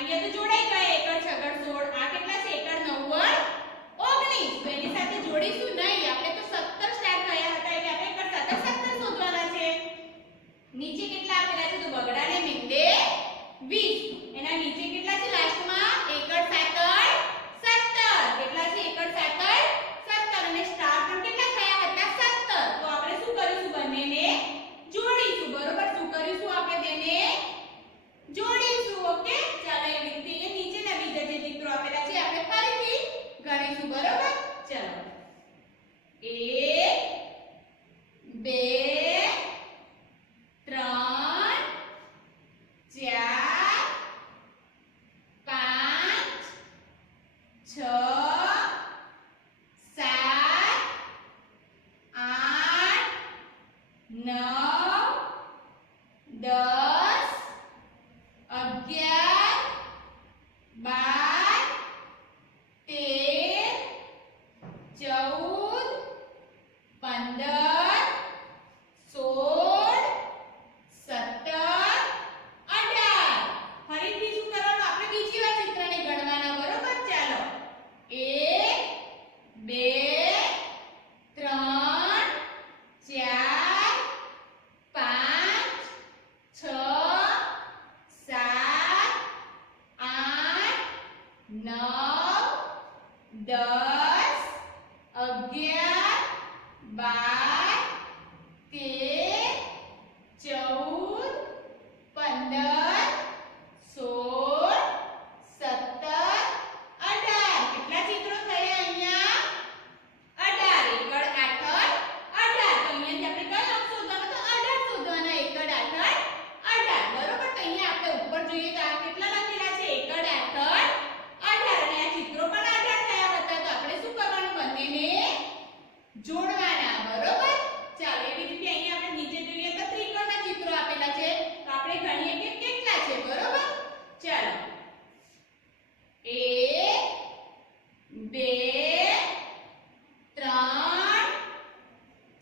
અહીંયા તો જોડાઈ ગયા એકર છગર 16 આ કેટલા છે એકર 90 19 તો એની સાથે જોડીશું નહીં આપણે તો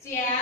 Yeah.